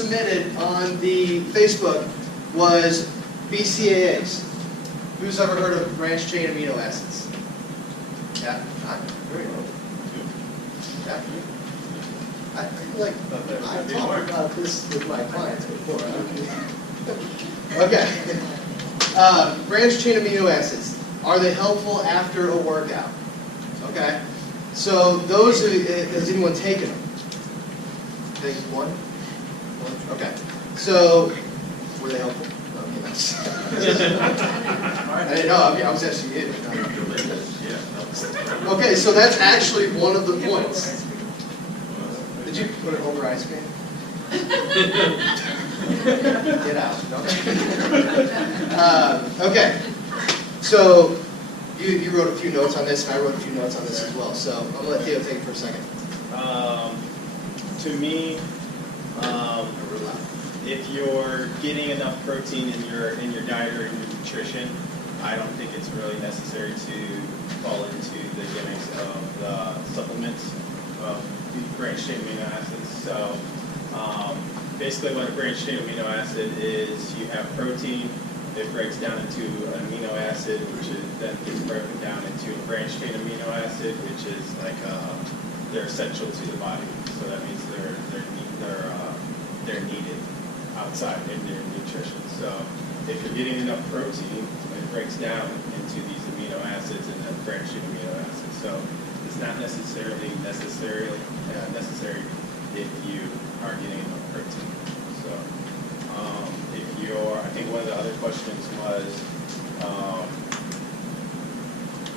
submitted on the Facebook was BCAAs. Who's ever heard of branched chain amino acids? Yeah, very well. Yeah. I feel like I've talked about this with my clients before. Okay. Branched chain amino acids. Are they helpful after a workout? Okay. So those, has anyone taken them? Take one? Okay. So, were they helpful? I didn't know. I was actually in. Okay, so that's actually one of the points. Did you put it over ice cream? Get out. Okay. So you wrote a few notes on this, and I wrote a few notes on this as well. So I'm gonna let Theo take it for a second. To me, if you're getting enough protein in your diet or in your nutrition, I don't think it's really necessary to fall into the gimmicks of the supplements of branched chain amino acids. So basically what a branched chain amino acid is, you have protein, it breaks down into an amino acid, which is then gets broken down into a branched chain amino acid, which is like they're essential to the body. So that means they're needed outside in their nutrition. So if you're getting enough protein, it breaks down into these amino acids and then branched chain amino acids. So it's not necessarily necessary if you are getting enough protein. So if you're, I think one of the other questions was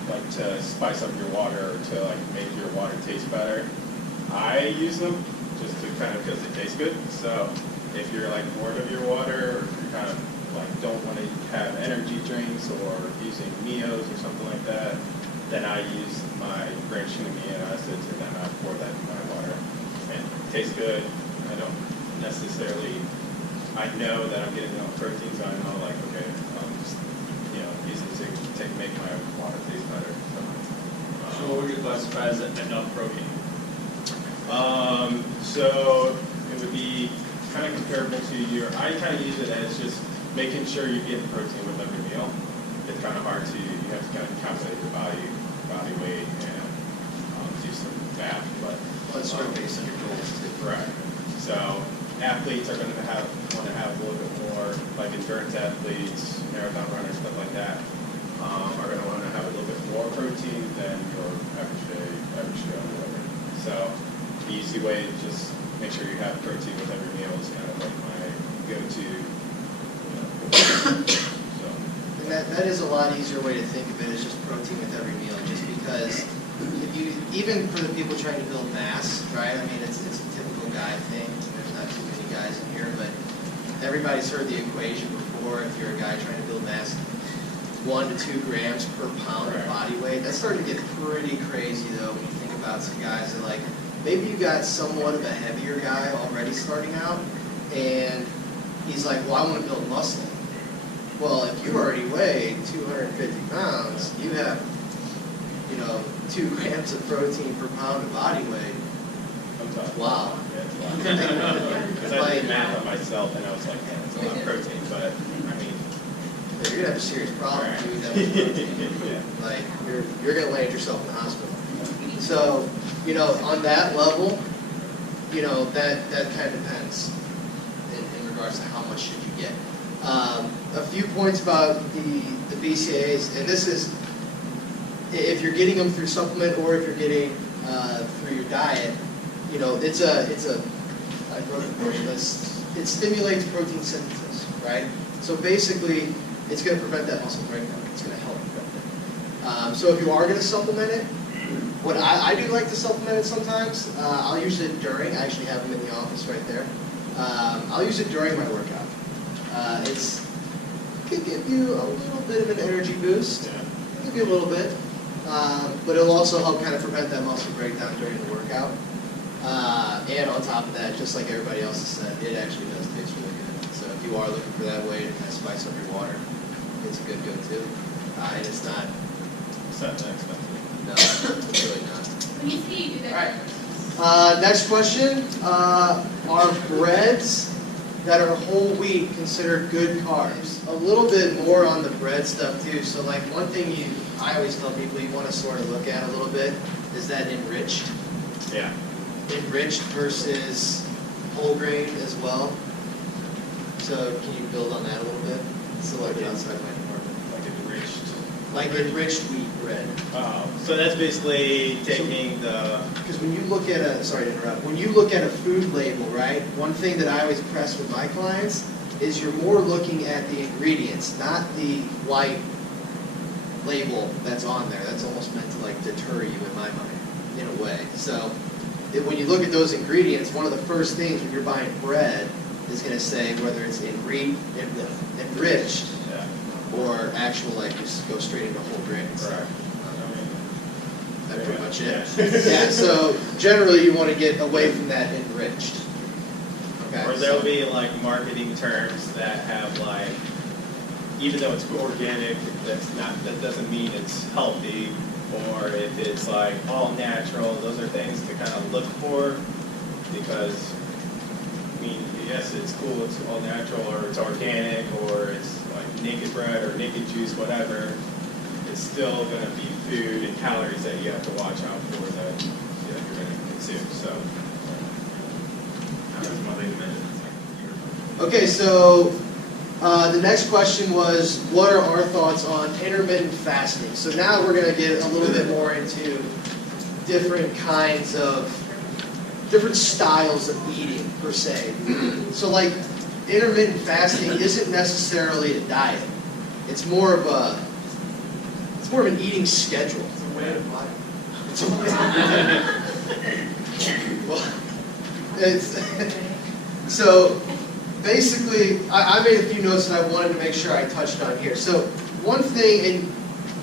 like to spice up your water or to like make your water taste better. I use them just to kind of because they taste good. So if you're like bored of your water, or if you kind of like don't want to have energy drinks or using Neos or something like that, then I use my branched chain amino acids and then I pour that in my water. And it tastes good. I don't necessarily, I know that I'm getting enough protein, so I know like, okay, I'm just, use it to make my water taste better. So what would you classify as enough protein? So it would be kind of comparable to I kind of use it as just making sure you're getting protein with every meal. It's kind of hard to, you have to kind of calculate your body weight and do some math, but Let's start based on your goals too. Correct. So athletes are going to want to have a little bit more, like endurance athletes, marathon runners, stuff like that, are going to want to have a little bit more protein than your average day or whatever. So the easy way is just make sure you have protein with every meal is kind of like my go-to. So. And that is a lot easier way to think of it, is just protein with every meal, just because if you, even for the people trying to build mass, right? I mean, it's a typical guy thing. There's not too many guys in here, but everybody's heard the equation before. If you're a guy trying to build mass, 1 to 2 grams per pound of body weight. That's starting to get pretty crazy, though, when you think about some guys that like, maybe you got somewhat of a heavier guy already starting out, and he's like, well, I want to build muscle. Well, if you already weigh 250 pounds, you have, 2 grams of protein per pound of body weight. Wow. Yeah, it's a lot. Because I did math on myself, and I was like, man, it's a lot of protein, but, I mean... You're going to have a serious problem doing that with protein. Yeah. Like, you're going to land yourself in the hospital. So, on that level, that kind of depends in regards to how much should you get. A few points about the BCAAs, and this is if you're getting them through supplement or if you're getting through your diet. I wrote a portion of this. It stimulates protein synthesis, right? So basically, it's going to prevent that muscle breakdown. It's going to help prevent it. So if you are going to supplement it, what I do like to supplement it sometimes, I'll use it during. I actually have them in the office right there. I'll use it during my workout. It could give you a little bit of an energy boost. It'll give you a little bit. But it'll also help kind of prevent that muscle breakdown during the workout. And on top of that, just like everybody else has said, it actually does taste really good. So if you are looking for that way to kind of spice up your water, it's a good go-to. And it's not that expensive. No, it's really not. When you see you do that. All right. Next question. Are breads that are whole wheat considered good carbs. A little bit more on the bread stuff too. So like one thing I always tell people you want to sort of look at a little bit is that enriched. Yeah. Enriched versus whole grain as well. So can you build on that a little bit? It's a little bit outside my department. Like enriched wheat bread. Oh, so that's basically taking the. Because when you look at sorry to interrupt, when you look at a food label, right, one thing that I always press with my clients is you're more looking at the ingredients, not the white label that's on there. That's almost meant to like deter you in my mind, in a way. So when you look at those ingredients, one of the first things when you're buying bread is going to say whether it's enriched or actual, like, just go straight into whole grains. Correct. That's pretty much it. Yeah, so generally you want to get away from that enriched. Okay. Or there'll be like marketing terms that have like, even though it's organic, that doesn't mean it's healthy. Or if it's like all natural, those are things to kind of look for, because I mean, yes, it's cool, it's all natural, or it's organic, or it's like naked bread or naked juice, whatever. It's still going to be food and calories that you have to watch out for that you're going to consume. So that was my thing to mention. Okay, so the next question was, what are our thoughts on intermittent fasting? So now we're going to get a little bit more into different kinds of, different styles of eating, per se. So like, intermittent fasting isn't necessarily a diet. It's more of an eating schedule. It's a way of life. It's a way of life. Well, so basically, I made a few notes that I wanted to make sure I touched on here. So one thing, and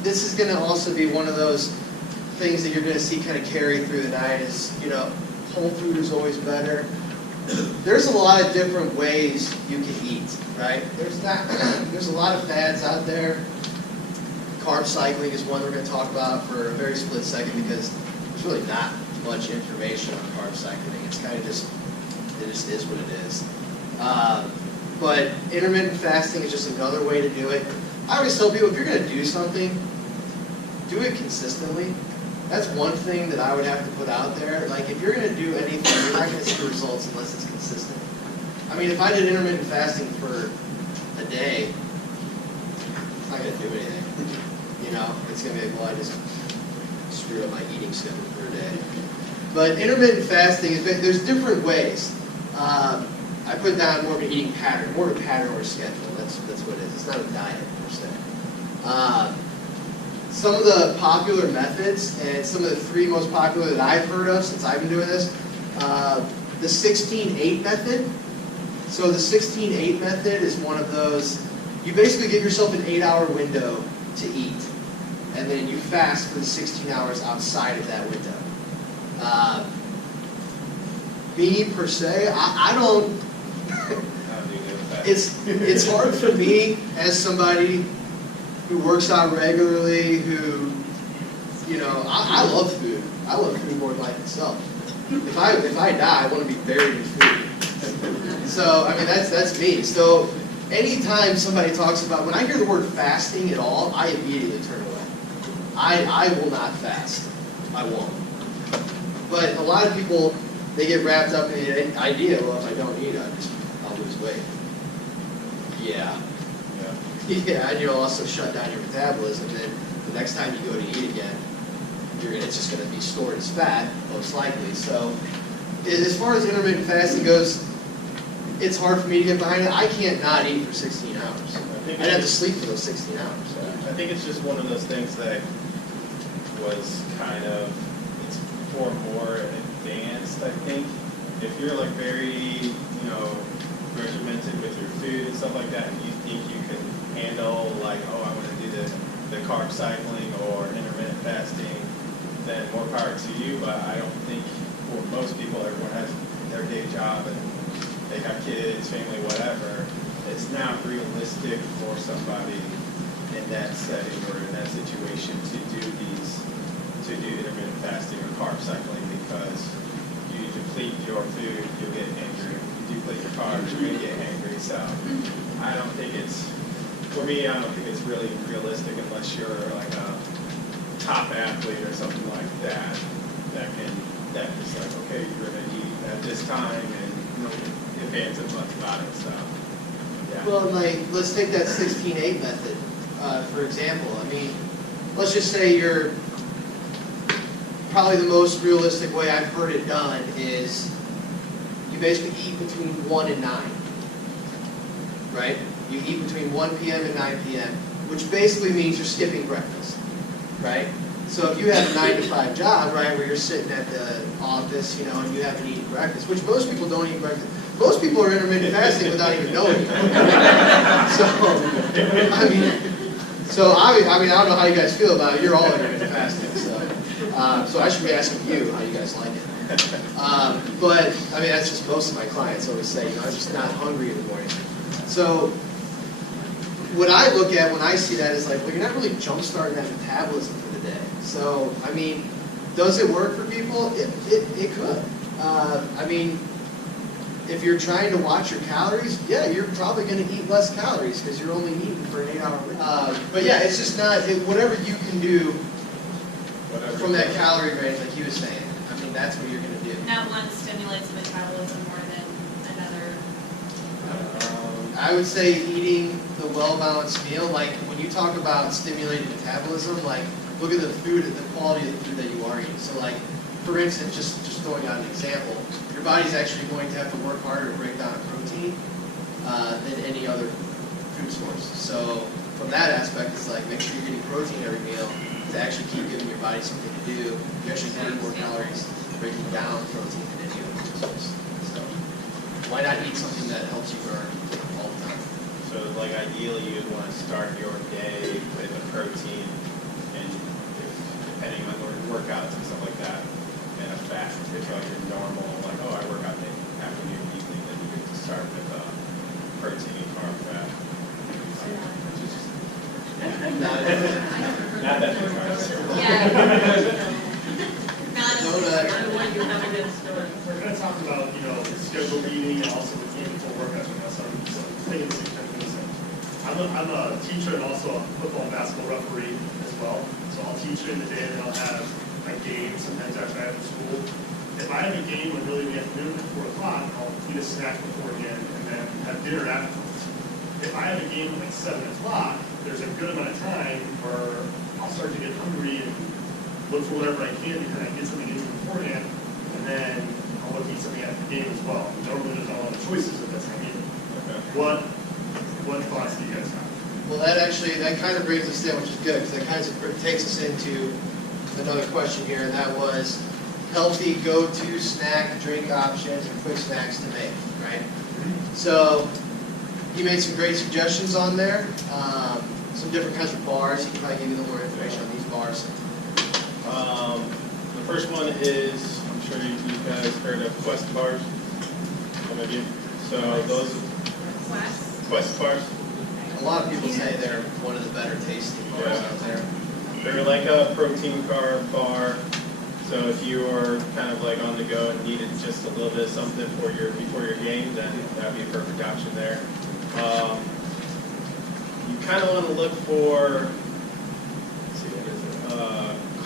this is going to also be one of those things that you're going to see kind of carry through the night, is, you know, whole food is always better. There's a lot of different ways you can eat, right? There's a lot of fads out there. Carb cycling is one we're going to talk about for a very split second, because there's really not much information on carb cycling. It's kind of just is what it is. But intermittent fasting is just another way to do it. I always tell people, if you're going to do something, do it consistently. That's one thing that I would have to put out there. Like, if you're going to do anything, you're not going to see results unless it's consistent. I mean, if I did intermittent fasting for a day, it's not going to do anything. You know, it's going to be like, well, I just screwed up my eating schedule for a day. But intermittent fasting, there's different ways. I put down more of an eating pattern, more of a pattern or a schedule. That's what it is. It's not a diet, per se. Some of the popular methods, and some of the three most popular that I've heard of since I've been doing this, the 16-8 method. So the 16-8 method is one of those, you basically give yourself an 8-hour window to eat, and then you fast for the 16 hours outside of that window. Me, per se, I don't, it's hard for me as somebody who works out regularly, who, you know, I love food. I love food more than life itself. If I die, I want to be buried in food. So, I mean, that's me. So, anytime somebody talks about, when I hear the word fasting at all, I immediately turn away. I will not fast. I won't. But a lot of people, they get wrapped up in the idea, well, if I don't eat, I'll lose weight. Yeah. Yeah, and you'll also shut down your metabolism. Then the next time you go to eat again, it's just going to be stored as fat, most likely. So, as far as intermittent fasting goes, it's hard for me to get behind it. I can't not eat for 16 hours. I'd have to sleep for those 16 hours. I think it's just one of those things that was kind of, it's for more advanced, I think. If you're like very, regimented with your food and stuff like that, and you think you can handle like, oh, I want to do the carb cycling or intermittent fasting, then more power to you. But I don't think for most people, everyone has their day job and they got kids, family, whatever. It's not realistic for somebody in that setting or in that situation to do intermittent fasting or carb cycling, because you deplete your food, you'll get angry. You deplete your carbs, you're going to get angry. So I don't think it's, for me, I don't think it's really realistic unless you're like a top athlete or something like that. That is like, okay, you're going to eat at this time and you don't get paid as much about it. So, yeah. Well, like, let's take that 16-8 method, for example. I mean, let's just say you're, probably the most realistic way I've heard it done is you basically eat between 1 and 9, right? You eat between 1 p.m. and 9 p.m., which basically means you're skipping breakfast, right? So if you have a 9 to 5 job, right, where you're sitting at the office, you know, and you haven't eaten breakfast, which most people don't eat breakfast. Most people are intermittent fasting without even knowing it. So I don't know how you guys feel about it. You're all intermittent fasting, so I should be asking you how you guys like it. But I mean, that's just most of my clients always say, you know, I'm just not hungry in the morning. So what I look at when I see that is like, well, you're not really jump-starting that metabolism for the day. So, I mean, does it work for people? It could. I mean, if you're trying to watch your calories, yeah, you're probably going to eat less calories because you're only eating for an 8-hour window. But yeah, it's just not, whatever you can do from that calorie range, like he was saying, I mean, that's what you're going to do. Not one stimulates metabolism more than another. I would say eating the well-balanced meal, like when you talk about stimulating metabolism, like look at the food, the quality of the food that you are eating. So like, for instance, just throwing out an example, your body's actually going to have to work harder to break down a protein than any other food source. So from that aspect, it's like make sure you're getting protein every meal to actually keep giving your body something to do. You're actually getting more calories breaking down protein than any other food source. So why not eat something that helps you burn all the time? So like ideally you'd want to start your day with a protein and depending on the workouts and stuff like that, and a fat. If like your normal, like, oh, I work out in the afternoon, evening, then you get to start with protein, carb, fat. Not that many carbs. Yeah. Not as We're going to talk about, you know, scheduled eating and also eating before workouts. You know, some things that kind of do the same. I'm a teacher and also a football and basketball referee as well. So I'll teach during the day and I'll have a game sometimes after I have school. If I have a game in really the afternoon at 4 o'clock, I'll eat a snack beforehand and then have dinner afterwards. If I have a game at like 7 o'clock, there's a good amount of time where I'll start to get hungry and look for whatever I can to kind of get something into beforehand, and then I'll look to eat something after the game as well. Normally there's not a lot of choices at that time either. Okay. What thoughts do you guys have? Well, that kind of brings us in, which is good, because that kind of takes us into another question here, and that was healthy go-to snack, drink options, and quick snacks to make, right? So he made some great suggestions on there, some different kinds of bars. He can probably give you a little more information on these bars. The first one is, I'm sure you guys heard of Quest bars. Some of you. So those Quest bars. A lot of people say they're one of the better tasting bars out there. They're like a protein carb bar. So if you are kind of like on the go and needed just a little bit of something before your game, then that'd be a perfect option there. You kind of want to look for, let's see, what is it?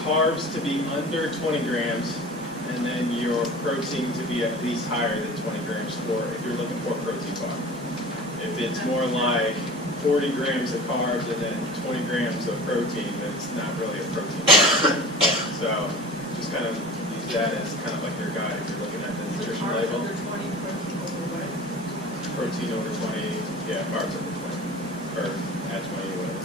Carbs to be under 20 grams, and then your protein to be at least higher than 20 grams for if you're looking for a protein bar. If it's more like 40 grams of carbs and then 20 grams of protein, then it's not really a protein bar. So just kind of use that as kind of like your guide if you're looking at the nutrition label. Protein over 20, yeah, carbs over 20, or at 20, whatever.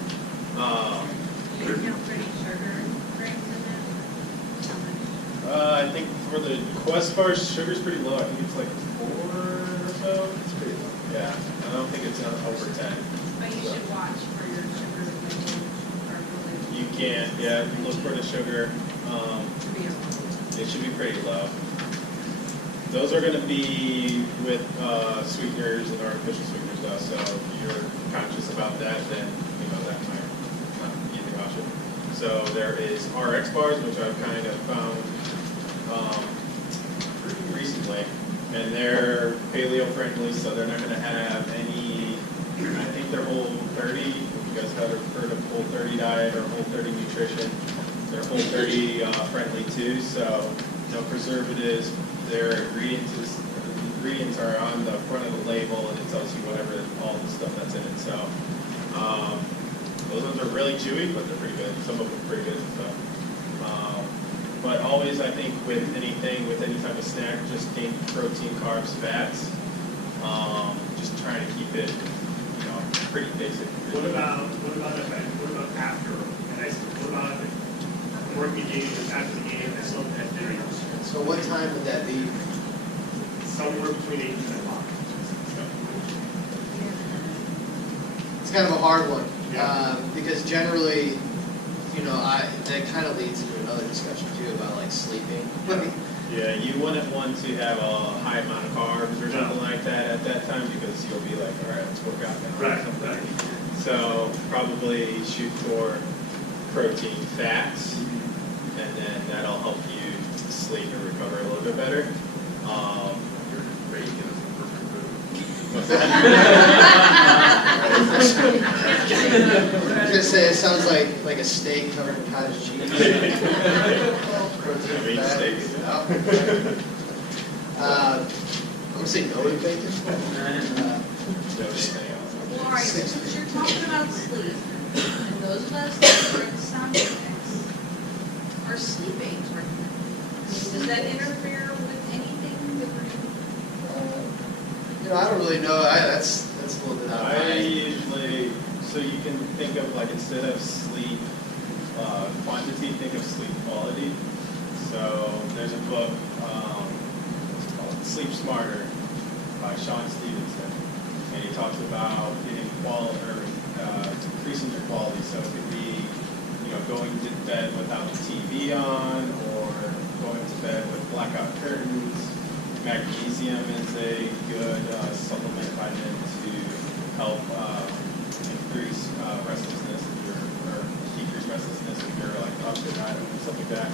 Do you count for any sugar grams in that? I think for the Quest bars, sugar's pretty low. I think it's like 4 or so. It's pretty low. Yeah, I don't think it's over 10. But you should watch for your sugar label. You can, yeah, you look for the sugar. It should be pretty low. Those are going to be with sweeteners and artificial sweeteners though, so if you're conscious about that, then you know that might not be the option. So there is RX bars, which I've kind of found pretty recently, and they're paleo friendly, so they're not going to have any Diet or Whole30 Nutrition. They're Whole30 friendly too, so no preservatives. Their ingredients are on the front of the label, and it tells you whatever all the stuff that's in it. So those ones are really chewy, but they're pretty good. Some of them are pretty good. So, but always, I think with anything, with any type of snack, just gain protein, carbs, fats. Just trying to keep it, pretty basic. What about after? And what about working game, after the game, and still at dinner? So what time would that be? Somewhere between 8 and 10 o'clock. It's kind of a hard one, Yeah. because generally, that kind of leads into another discussion too about like sleeping. Yeah, you wouldn't want to have a high amount of carbs or something like that at that time, because you'll be like, all right, let's work out now. Right, or something. right. So probably shoot for protein, fats, and then that'll help you sleep and recover a little bit better. I was gonna say it sounds like a steak covered in cottage cheese. Protein, Meat fat. steaks. I'm gonna say no to bacon. Well, all right, so since you're talking about sleep, and those of us that are in science are sleep aids recommended? Does that interfere with anything that we're doing? I don't really know. That's a little bit out of I my. usually, so you can think of like instead of sleep quantity, think of sleep quality. So there's a book, it's called Sleep Smarter by Sean Stevenson, and he talks about getting quality or increasing your quality. So it could be, going to bed without the TV on, or going to bed with blackout curtains. Magnesium is a good supplement vitamin to help increase restlessness or decrease restlessness if you're like up at night or something like that.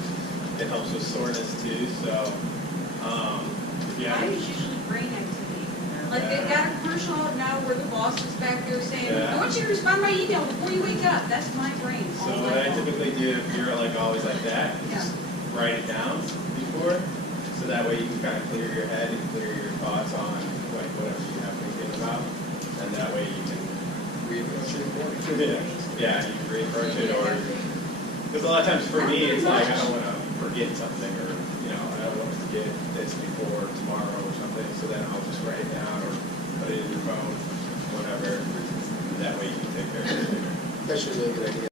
It helps with soreness too. So, yeah. Mine is usually brain activity. Like they got a commercial out now where the boss is back there saying, I want you to respond to my email before you wake up. That's my brain. So what I typically do, if you're like always like that, just write it down before, so that way you can kind of clear your head and clear your thoughts on like whatever you have thinking about, and that way you can Reapproach it. yeah, you can reapproach it, or because a lot of times for me it's like I don't want to forget something, or I don't want to forget this before tomorrow or something, so then I'll just write it down or put it in your phone, whatever, and that way you can take care of it later. That's a really good idea.